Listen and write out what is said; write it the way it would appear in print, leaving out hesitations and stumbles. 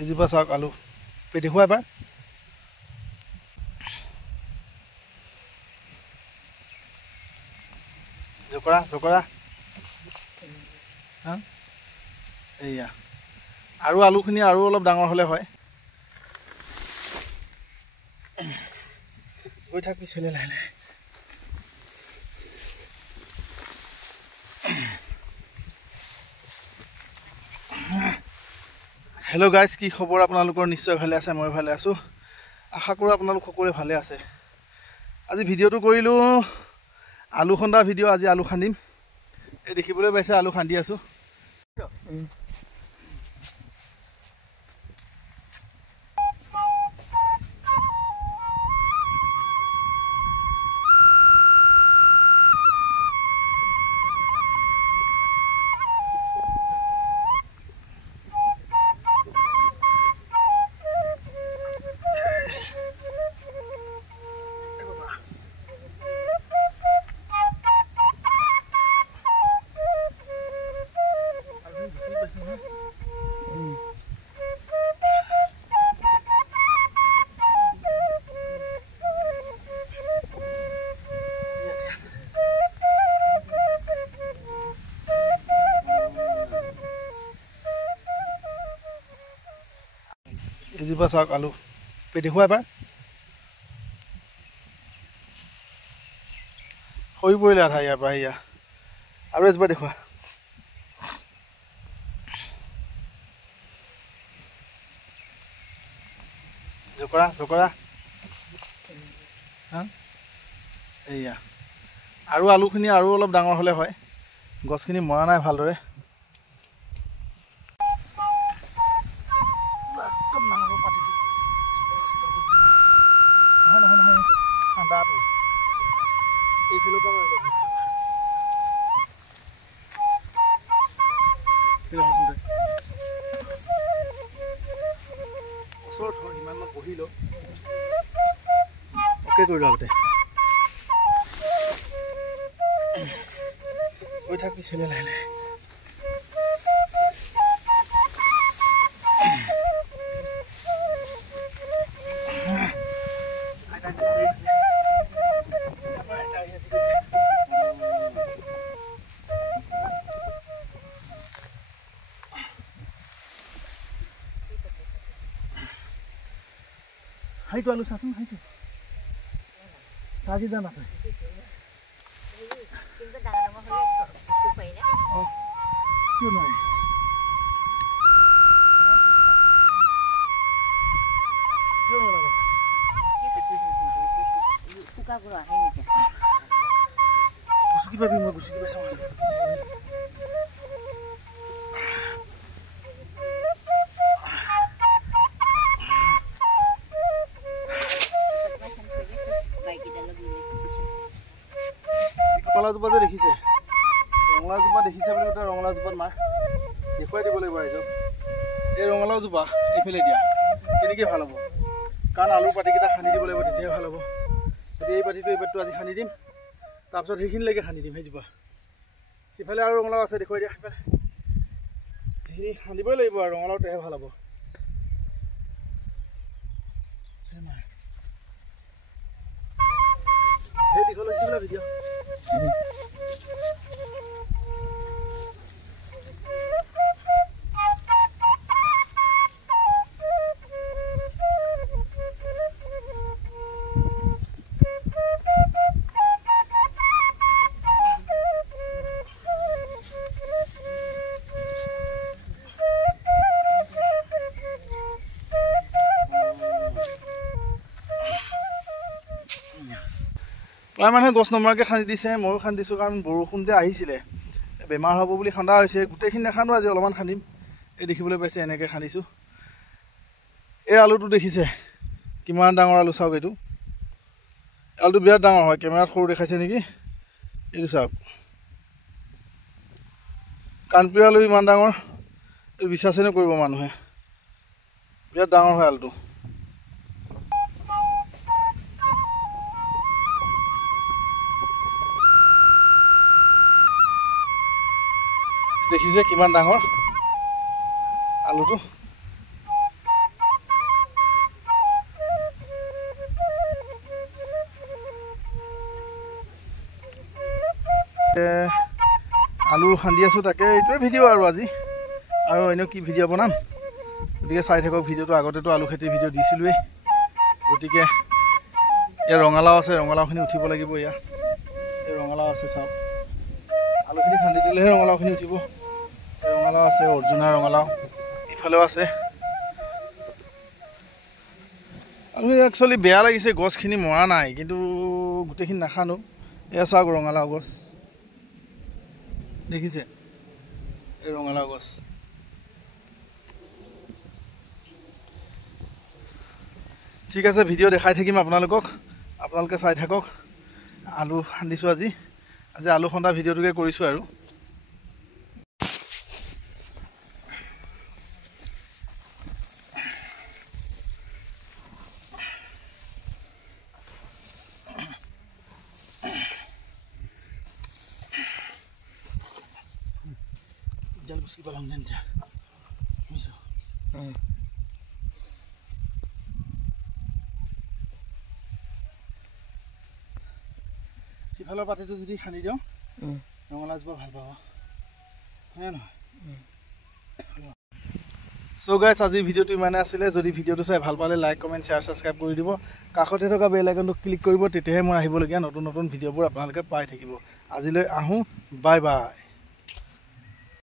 এজোপা চাওক আলু দেখুৱা এবাৰ জকৰা এইয়া আৰু আলুখিনি আৰু অলপ ডাঙৰ হ'লে হয় গৈ থাক পিছফালে লাহে লাহে হেল্ল' গাইজ কি খবৰ আপোনালোকৰ নিশ্চয় ভালে আছে মই ভালে আছোঁ আশা কৰোঁ আপোনালোক সকলোৱে ভালে আছে আজি ভিডিঅ'টো কৰিলোঁ আলু খন্দা ভিডিঅ' আজি আলু খান্দিম এই দেখিবলৈ পাইছে আলু খান্দি আছোঁ এজোপা চাওক আলু দেখুৱা এবাৰ হৈ পৰিলে আধা ইয়াৰ পৰা এয়া আৰু এজোপা দেখুৱা জকৰা এইয়া আৰু আলুখিনি আৰু অলপ ডাঙৰ হ'লে হয় গছখিনি মৰা নাই ভালদৰে নহয় ঠাণ্ডাটো এইফালৰ পৰা ওচৰত হয় ইমান মই বহি লওঁ অ'কে কৰিলোঁ আগতে গৈ থাক পিছফালে লাহে লাহে হাইটো আলু চাচোন হাইটো চাজি দাম আছে কিয় নাই গুচকি পাবি মই গুচকি পাইছোঁ ৰঙালাওজোপা যে দেখিছে ৰঙালাওজোপা দেখিছে বুলি কৈছে ৰঙালাওজোপাত মাৰ দেখুৱাই দিব লাগিব ৰাইজক এই ৰঙালাওজোপা এইফালে দিয়া কেনেকৈ ভাল হ'ব কাৰণ আলুৰ পাতিকেইটা খান্দি দিব লাগিব তেতিয়াহে ভাল হ'ব গতিকে এই পাতিটো এইবাৰটো আজি খান্দি দিম তাৰপিছত সেইখিনিলৈকে খান্দি দিম সেইজোপা সিফালে আৰু ৰঙালাও আছে দেখুৱাই দিয়া সিফালে সেইখিনি খান্দিবই লাগিব আৰু ৰঙালাও তেহে ভাল হ'ব সেই দীঘল হৈছে বোলে ভিডিঅ' প্ৰায় মানুহে গছ নমৰাকৈ খান্দি দিছে ময়ো খান্দিছোঁ কাৰণ বৰষুণ যে আহিছিলে বেমাৰ হ'ব বুলি খন্দা হৈছে গোটেইখিনি নাখান্দো আজি অলপমান খান্দিম এই দেখিবলৈ পাইছে এনেকৈ খান্দিছোঁ এই আলুটো দেখিছে কিমান ডাঙৰ আলু চাওক এইটো আলুটো বিৰাট ডাঙৰ হয় কেমেৰাত সৰু দেখাইছে নেকি এইটো চাওক কাণপুৰীয়া আলু ইমান ডাঙৰ এইটো বিশ্বাসেই নকৰিব মানুহে বিৰাট ডাঙৰ হয় আলুটো দেখিছে কিমান ডাঙৰ আলুটো আলু খান্দি আছোঁ তাকে এইটোৱে ভিডিঅ' আৰু আজি আৰু এনেও কি ভিডিঅ' বনাম গতিকে চাই থাকক ভিডিঅ'টো আগতেতো আলু খেতিৰ ভিডিঅ' দিছিলোঁৱেই গতিকে ইয়াৰ ৰঙালাও আছে ৰঙালাওখিনি উঠিব লাগিব ইয়াৰ এই ৰঙালাও আছে চাওক আলুখিনি খান্দি দিলেহে ৰঙালাওখিনি উঠিব ৰঙালাও আছে অৰ্জুনা ৰঙালাও ইফালেও আছে আৰু একচুৱেলি বেয়া লাগিছে গছখিনি মৰা নাই কিন্তু গোটেইখিনি নাখানো এয়া চাওক ৰঙালাও গছ দেখিছে এই ৰঙালাও গছ ঠিক আছে ভিডিঅ' দেখাই থাকিম আপোনালোকে চাই থাকক আলু খান্দিছোঁ আজি আলু খন্দা ভিডিঅ'টোকে কৰিছোঁ আৰু জাল গুচি পেলাম যেন যা সিফালৰ পাতিটো যদি খান্দি দিওঁ ৰঙালাওজোপা ভাল পাব হয় নহয় চ' গাইজ আজিৰ ভিডিঅ'টো ইমানে আছিলে যদি ভিডিঅ'টো চাই ভাল পালে লাইক কমেণ্ট শ্বেয়াৰ ছাবস্ক্ৰাইব কৰি দিব কাষতে থকা বেল আইকনটো ক্লিক কৰিব তেতিয়াহে মই আহিবলগীয়া নতুন নতুন ভিডিঅ'বোৰ আপোনালোকে পাই থাকিব আজিলৈ আহোঁ বাই বাই